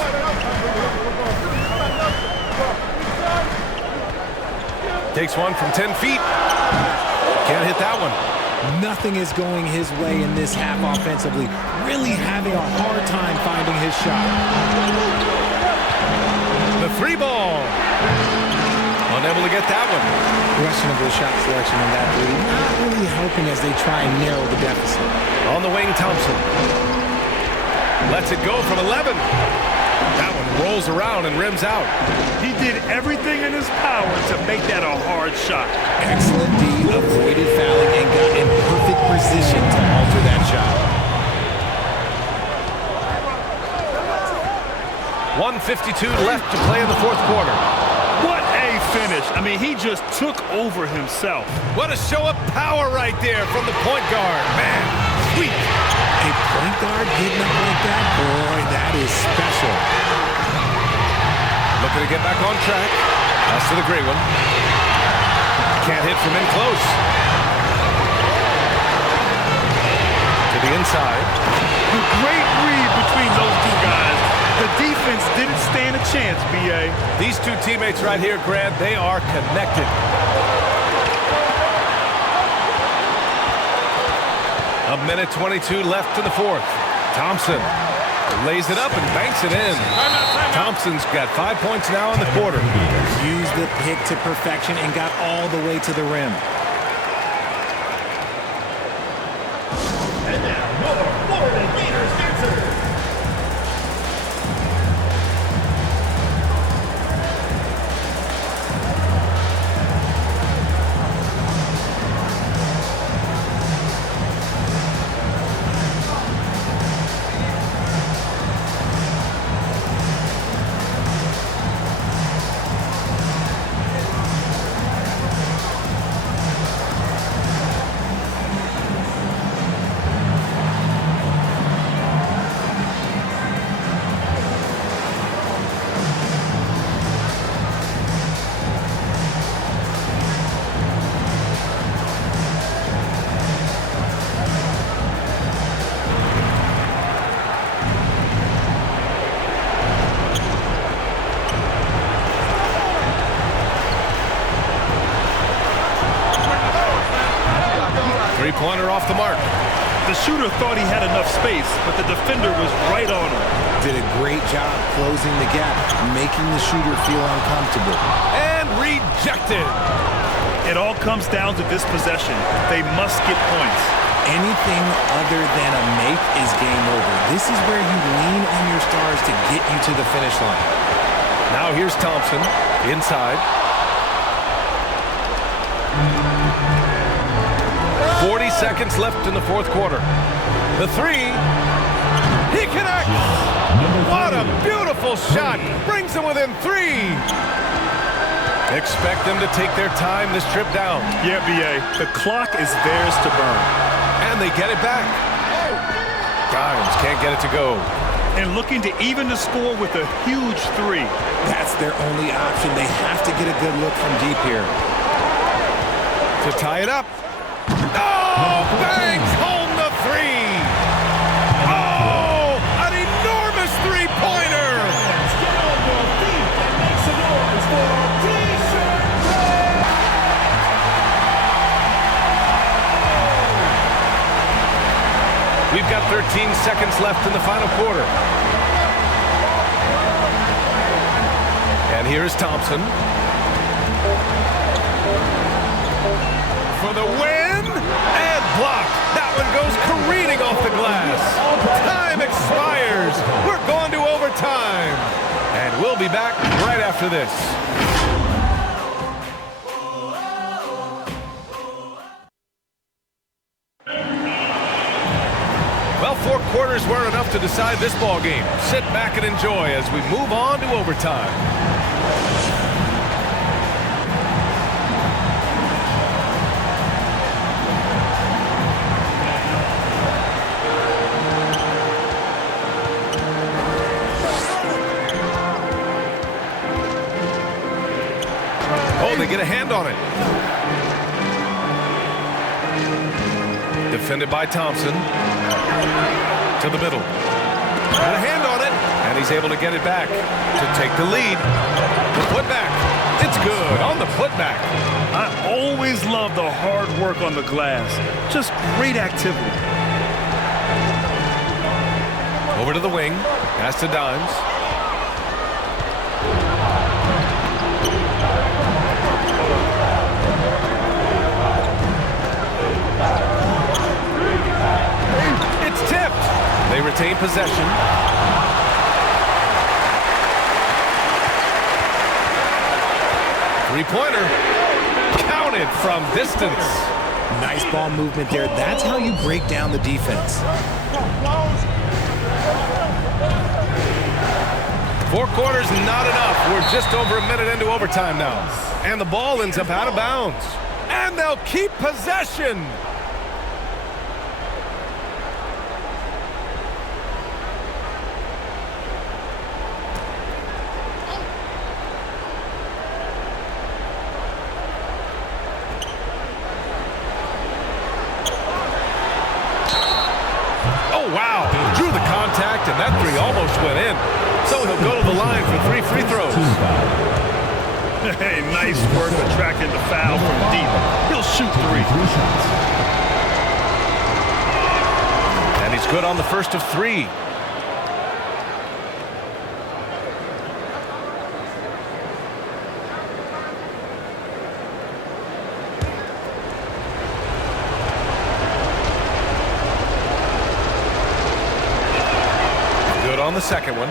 Takes one from 10 feet. Can't hit that one. Nothing is going his way in this half offensively. Really having a hard time finding his shot. The three ball. Unable to get that one. Questionable shot selection in that three. Not really helping as they try and narrow the deficit. On the wing, Thompson. Lets it go from 11. That one rolls around and rims out. He did everything in his power to make that a hard shot. Excellent D, avoided fouling, and got in perfect position to alter that shot. 1:52 left to play in the fourth quarter. What a finish. I mean, he just took over himself. What a show of power right there from the point guard. Man, sweet. A point guard getting up like that? Boy, that is special. Looking to get back on track. Pass to the gray one. Can't hit from in close. To the inside. The great read between those two guys. The defense didn't stand a chance, B.A. These two teammates right here, Grant, they are connected. A minute 22 left in the fourth. Thompson lays it up and banks it in. Thompson's got 5 points now in the quarter. Used the pick to perfection and got all the way to the rim. And now, your Florida Gators dancer. Three-pointer off the mark. The shooter thought he had enough space, but the defender was right on him. Did a great job closing the gap, making the shooter feel uncomfortable. And rejected. It all comes down to this possession. They must get points. Anything other than a make is game over. This is where you lean on your stars to get you to the finish line. Now here's Thompson inside. 40 seconds left in the fourth quarter. The three. He connects. What a beautiful shot. Brings them within three. Expect them to take their time this trip down. Yeah, B.A. The clock is theirs to burn. And they get it back. Dimes can't get it to go. And looking to even the score with a huge three. That's their only option. They have to get a good look from deep here. To tie it up. Oh, bangs home the three. Oh, an enormous three-pointer. Get on your feet and make some noise for T-shirt. seconds left in the final quarter. And here's Thompson. For the win, and blocked. That one goes careening off the glass. Time expires. We're going to overtime. And we'll be back right after this. Well, 4 quarters weren't enough to decide this ball game. Sit back and enjoy as we move on to overtime. They get a hand on it. Defended by Thompson. To the middle. Got a hand on it, and he's able to get it back to take the lead. The putback. It's good on the putback. I always love the hard work on the glass. Just great activity. Over to the wing. Pass to Dimes. They retain possession. Three-pointer. Counted from distance. Nice ball movement there. That's how you break down the defense. 4 quarters, not enough. We're just over a minute into overtime now. And the ball ends up out of bounds. And they'll keep possession. And that three almost went in. So he'll go to the line for 3 free throws. Hey, nice work attracting the foul from deep. He'll shoot 3. And he's good on the first of 3. On the second one.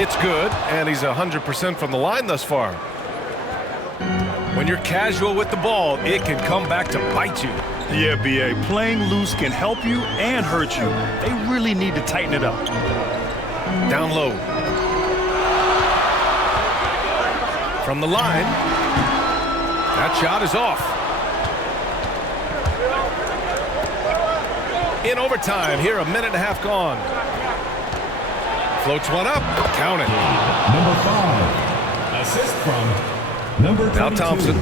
It's good, and he's 100% from the line thus far. When you're casual with the ball, it can come back to bite you. Yeah, BA, playing loose can help you and hurt you. They really need to tighten it up. Down low. From the line. That shot is off. In overtime, here a minute and a half gone. Floats one up, count it. Number 5, assist from number 22. Now Thompson.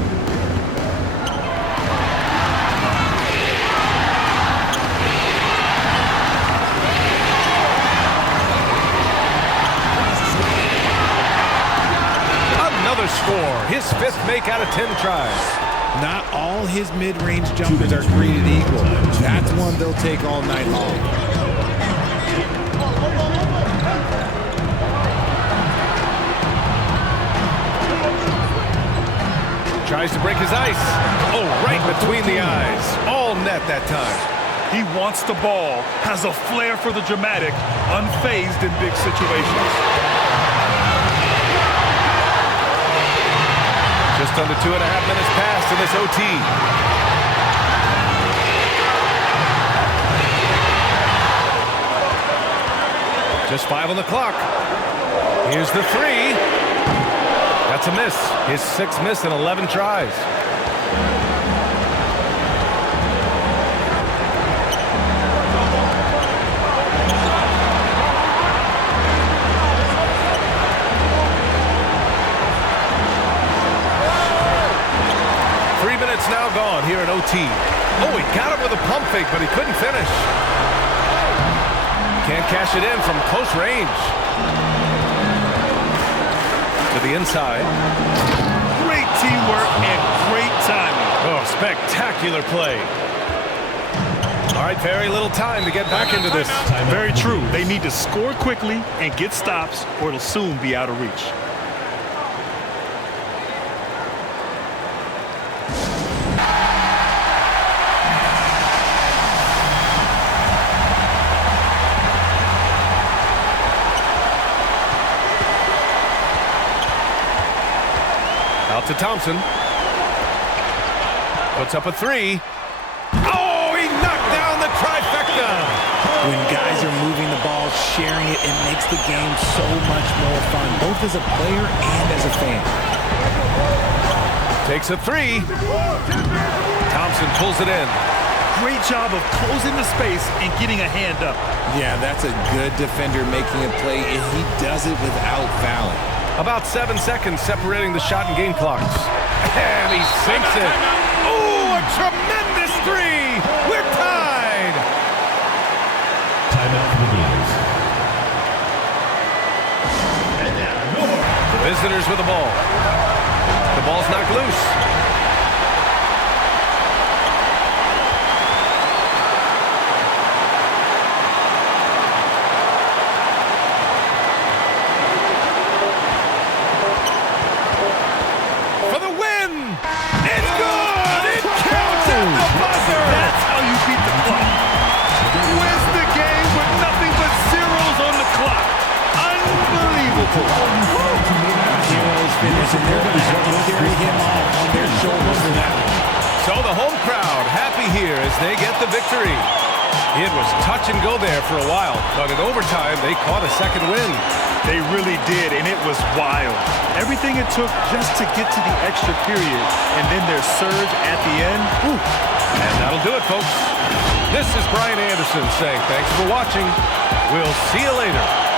Another score, his 5th make out of 10 tries. Not all his mid-range jumpers are created equal. That's one they'll take all night long. Tries to break his ice. Oh, right between the eyes. All net that time. He wants the ball, has a flair for the dramatic, unfazed in big situations. Just under 2.5 minutes passed in this OT. Just 5 on the clock. Here's the 3. That's a miss. His 6th miss in 11 tries. Now gone here in OT. Oh, he got him with a pump fake, but he couldn't finish. Can't cash it in from close range. To the inside. Great spectacular play. All right, very little time to get back into this. Very true. They need to score quickly and get stops, or it'll soon be out of reach. Out to Thompson. Puts up a three. Oh, he knocked down the trifecta. When guys are moving the ball, sharing it, it makes the game so much more fun, both as a player and as a fan. Takes a three. Thompson pulls it in. Great job of closing the space and getting a hand up. Yeah, that's a good defender making a play, and he does it without fouling. About 7 seconds separating the shot and game clocks. And he sinks it. Oh, a tremendous three. We're tied. Timeout for the Gators. The visitors with the ball. The ball's knocked loose. And they're going to have to carry him off on their shoulders for that one. So the home crowd happy here as they get the victory. It was touch and go there for a while, but in overtime they caught a second win. They really did, and it was wild. Everything it took just to get to the extra period, and then their surge at the end. Whew. And that'll do it, folks. This is Brian Anderson saying thanks for watching. We'll see you later.